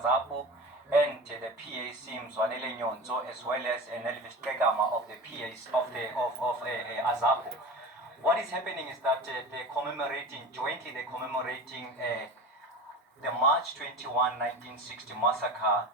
AZAPO and the PAC Mzwanele Nyonzo, as well as Elvis Kegama of the PAC of AZAPO. What is happening is that they're jointly commemorating the March 21, 1960 massacre.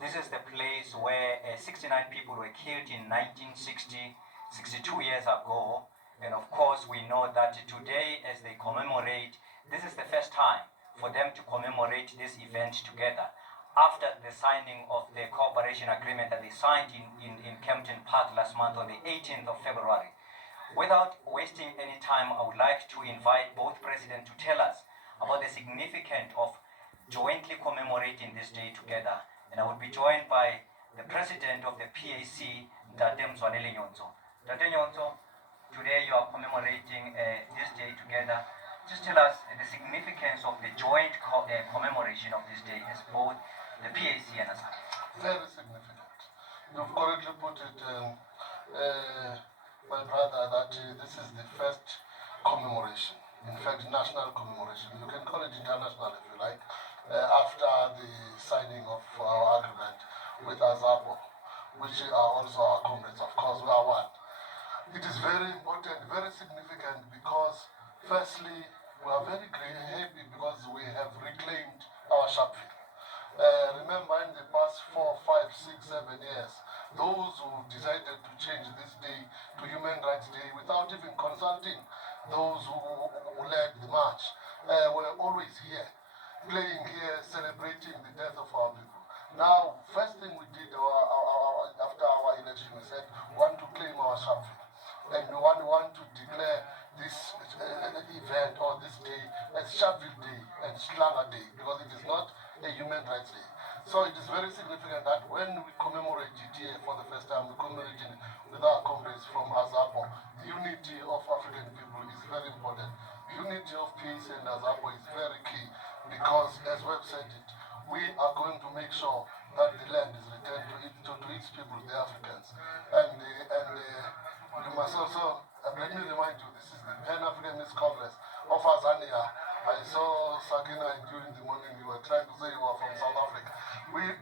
This is the place where 69 people were killed in 1960, 62 years ago. And of course, we know that today, as they commemorate, this is the first time for them to commemorate this event together after the signing of the cooperation agreement that they signed in Kempton Park last month on the 18th of February. Without wasting any time, I would like to invite both presidents to tell us about the significance of jointly commemorating this day together. And I will be joined by the president of the PAC, Tate Mzwanele Nyonzo. Tate Nyonzo, today you are commemorating this day together. Just tell us the significance of the joint commemoration of this day as both the PAC and AZAPO. Very significant. You've correctly put it, my brother, that this is the first commemoration. In fact, national commemoration. You can call it international if you like. After the signing of our agreement with AZAPO, which are also our comrades, of course, we are one. It is very important, very significant because, firstly, we are very happy because we have reclaimed our Sharpeville. Remember, in the past 4, 5, 6, 7 years, those who decided to change this day to Human Rights Day without even consulting those who led the march were always here, playing here, celebrating the death of our people. Now, first thing we did after our election, we said we want to claim our Sharpeville. And we want to declare this event or this day as Sharpeville Day and Slanga Day, because it is not a Human Rights Day. So it is very significant that when we commemorate it here for the first time, we commemorate it with our comrades from AZAPO. The unity of African people is very important. The unity of peace and AZAPO is very key because, as we have said it, we are going to make sure that the land is returned to its people, the Africans. And you must also, let me remind you, this is the Pan-Africanist Congress of Azania. I saw Sakina during the morning, you were trying to say you were from South Africa.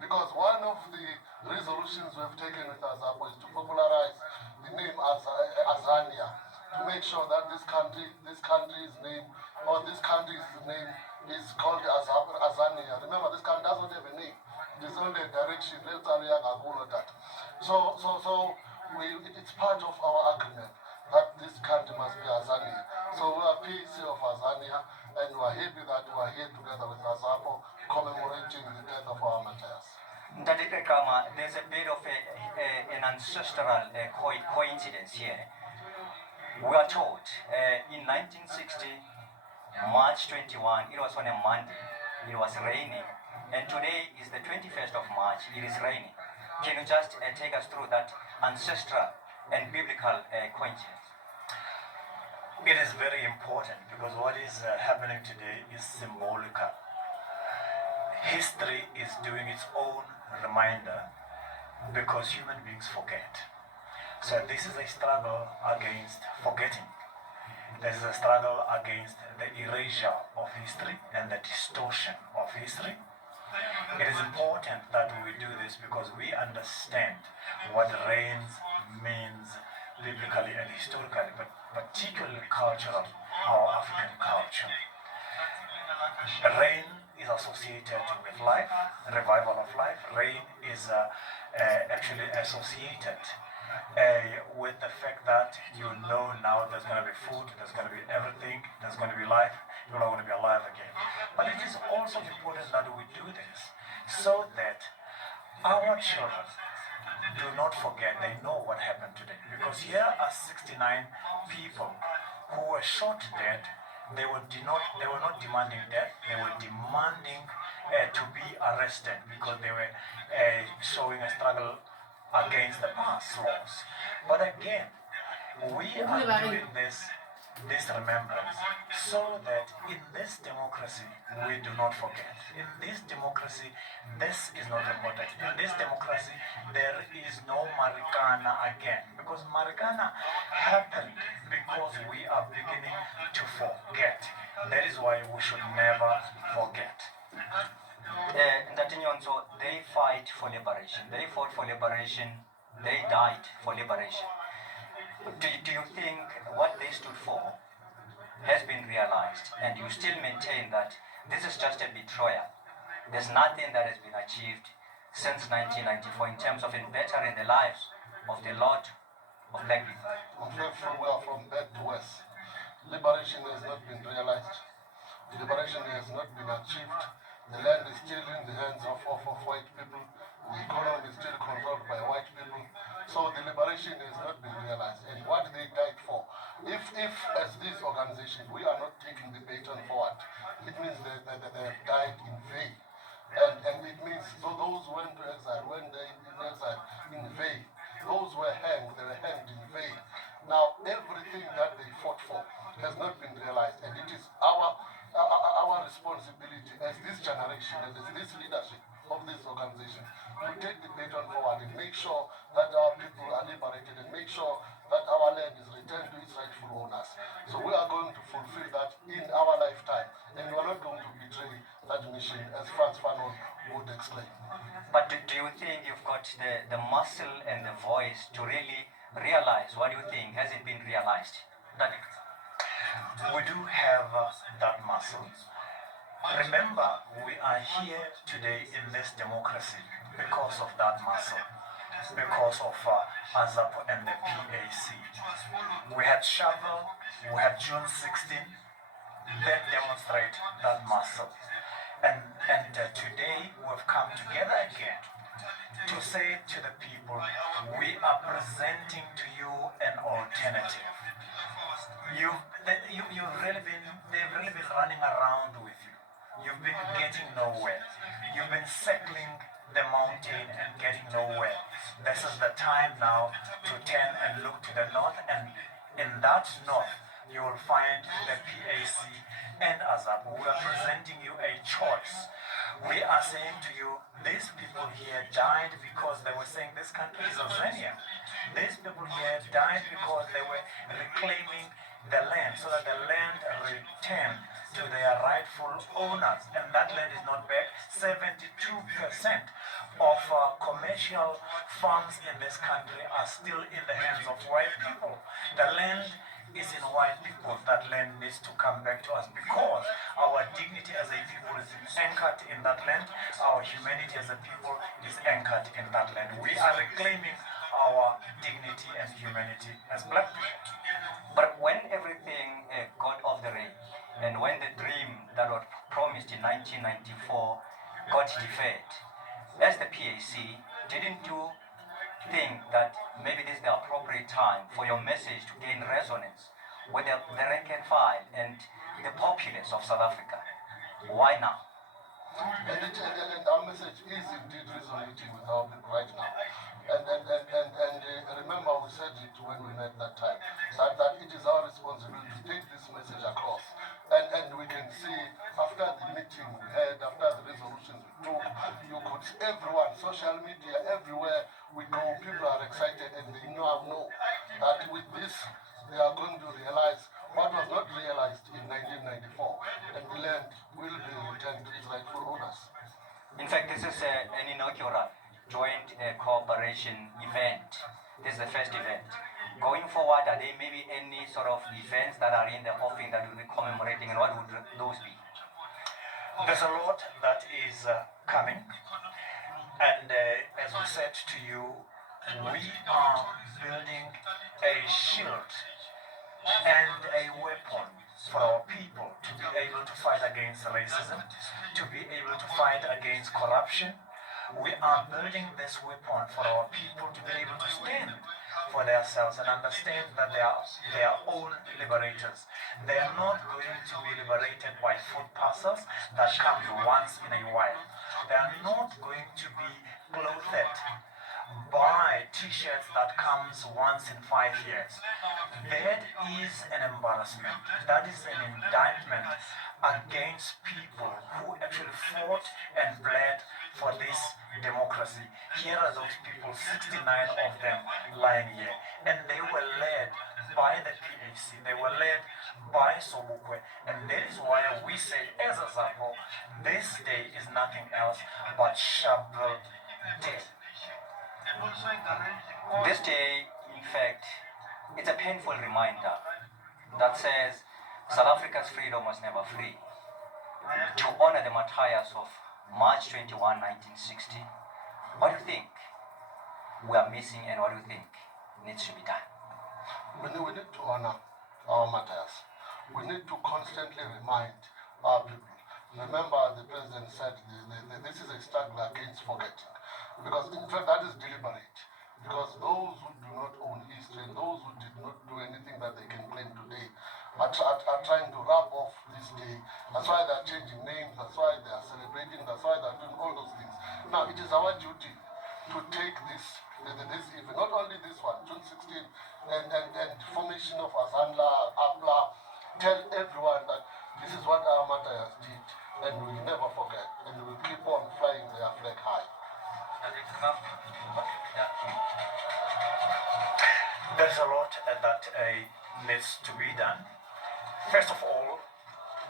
Because one of the resolutions we have taken with AZAPO is to popularize the name Azania, to make sure that this country's name is called Azania. Remember, this country doesn't have a name. It is only a direction. It's part of our agreement that this country must be Azania. So we are PAC of Azania, and we are happy that we are here together with AZAPO commemorating the death of our martyrs. There's a bit of an ancestral coincidence here. We are told in 1960, March 21, it was on a Monday, it was raining, and today is the 21st of March, it is raining. Can you just take us through that ancestral and biblical coincidence? It is very important because what is happening today is symbolical. History is doing its own reminder because human beings forget. So this is a struggle against forgetting. This is a struggle against the erasure of history and the distortion of history. It is important that we do this because we understand what rains means biblically and historically, but particularly culturally, our African culture. Rain is associated with life, revival of life. Rain is actually associated with the fact that you know now there's going to be food, there's going to be everything, there's going to be life, people are going to be alive again. But it is also important that we do this so that our children do not forget, they know what happened today. Because here are 69 people who were shot dead. They were not demanding death, they were demanding to be arrested because they were showing a struggle against the past laws. But again, we are doing this remembrance so that in this democracy we do not forget. In this democracy, this is not important. In this democracy, there is no Marikana again, because Marikana happened because we are beginning to forget. That is why we should never forget. Ndatinyonso, they fight for liberation. They fought for liberation. They died for liberation. Do you think what they stood for has been realized, and you still maintain that this is just a betrayal? There's nothing that has been achieved since 1994 in terms of bettering the lives of the lot of black people. We are from bad to worse. Liberation has not been realized. Liberation has not been achieved. The land is still in the hands of white people. The economy is still controlled by white people. So the liberation has not been realized. And what they died for, if as this organization we are not taking the baton forward, it means that they have died in vain. And it means so those who went to exile, when they in exile in vain, those who were hanged, they were hanged in vain. Now everything that they fought for has not been realized, and it is our responsibility as this generation, as this leadership of this organization, to take the baton forward and make sure that our people are liberated and make sure that our land is returned to its rightful owners. So we are going to fulfill that in our lifetime, and we are not going to betray that mission, as Franz Fanon would explain. But do you think you've got the muscle and the voice to really realize what you think hasn't been realized? We do have that muscle. Remember, we are here today in this democracy because of that muscle, because of AZAPO and the PAC. We had Sharpeville, we had June 16, that demonstrate that muscle. And today we've come together again to say to the people, we are presenting to you an alternative. They've really been running around with you. You've been getting nowhere. You've been circling the mountain and getting nowhere. This is the time now to turn and look to the north, and in that north you will find the PAC and AZAPO. We are presenting you a choice. We are saying to you, these people here died because they were saying this country is Tanzania. These people here died because they were reclaiming the land so that the land returned to their rightful owners. And that land is not back. 72% of commercial farms in this country are still in the hands of white people. The land is in white people. That land needs to come back to us because our dignity as a people is anchored in that land. Our humanity as a people is anchored in that land. We are reclaiming our dignity and humanity as black people. But when everything got off the rails, and when the dream that was promised in 1994 got deferred, as the PAC, didn't you think that maybe this is the appropriate time for your message to gain resonance with the rank and file and the populace of South Africa? Why now? And our message is indeed resonating with our people right now. And remember, we said it when we met that time, that it is our responsibility to take this message across. And we can see after the meeting we had, after the resolutions we took, you could, everyone, social media, everywhere we go, people are excited and they know that with this they are going to realize what was not realized in 1994, and the land will be returned to its rightful owners. In fact, this is an inaugural joint cooperation event. This is the first event. Going forward, are there maybe any sort of events that are in the offing that will be commemorating, and what would those be? There's a lot that is coming, and as we said to you, we are building a shield and a weapon for our people to be able to fight against racism, to be able to fight against corruption. We are building this weapon for our people to be able to stand for themselves and understand that they are their own liberators. They are not going to be liberated by food parcels that come once in a while. They are not going to be clothed buy t-shirts that comes once in 5 years. That is an embarrassment. That is an indictment against people who actually fought and bled for this democracy. Here are those people, 69 of them lying here. And they were led by the PAC, they were led by Sobukwe. And that is why we say, as a ZAPO, this day is nothing else but Sharpeville Day. This day, in fact, it's a painful reminder that says South Africa's freedom was never free. To honor the martyrs of March 21, 1960, what do you think we are missing and what do you think needs to be done? We need to honor our martyrs. We need to constantly remind our people. Remember, the president said this is a struggle against forgetting. Because, in fact, that is deliberate. Because those who do not own history, those who did not do anything that they can claim today, are trying to rub off this day. That's why they're changing names, that's why they are celebrating, that's why they're doing all those things. Now, it is our duty to take this event, not only this one, June 16, and formation of Azanla, APLA, tell everyone that this is what our martyrs did, and we will never forget, and we will keep on flying their flag high. There's a lot that needs to be done. First of all,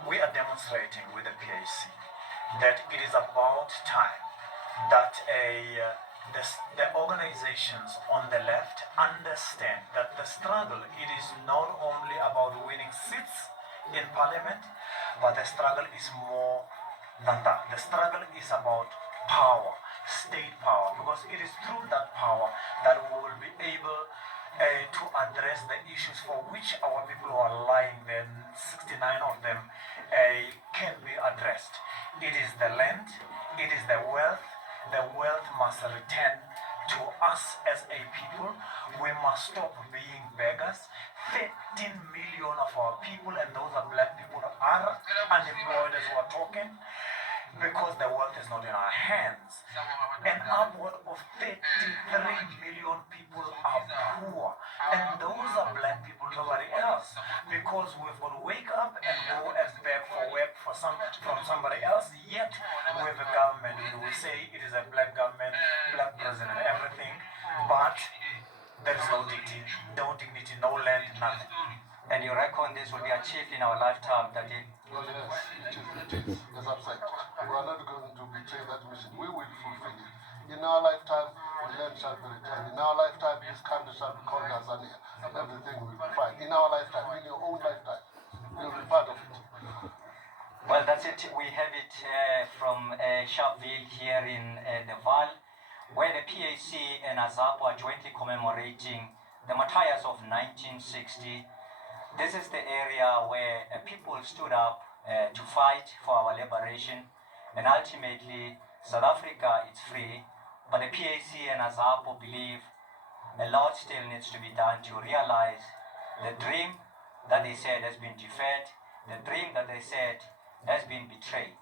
we are demonstrating with the PAC that it is about time that the organizations on the left understand that the struggle, it is not only about winning seats in parliament, but the struggle is more than that. The struggle is about power, state power, because it is through that power that we will be able to address the issues for which our people who are lying there, 69 of them, can be addressed. It is the land, it is the wealth. The wealth must return to us as a people. We must stop being beggars. 13 million of our people, and those are black people, are unemployed as we're talking, because the wealth is not in our hands. And upward of 33 million people are poor. And those are black people, nobody else. Because we've got to wake up and go and beg for work from somebody else, yet we have a government. We say it is a black government, black president, everything, but there is no dignity, no land, nothing. And you reckon this will be achieved in our lifetime, that it? Oh yes, it is. As I've said, we are not going to betray that mission. We will fulfill it. In our lifetime, the land shall be returned. In our lifetime, this country shall be called Tanzania. Everything will be fine. In our lifetime, in your own lifetime, you will be part of it. Well, that's it. We have it from Sharpeville here in the Val, where the PAC and AZAPO are jointly commemorating the martyrs of 1960. This is the area where people stood up to fight for our liberation, and ultimately South Africa is free. But the PAC and AZAPO believe a lot still needs to be done to realize the dream that they said has been deferred, the dream that they said has been betrayed.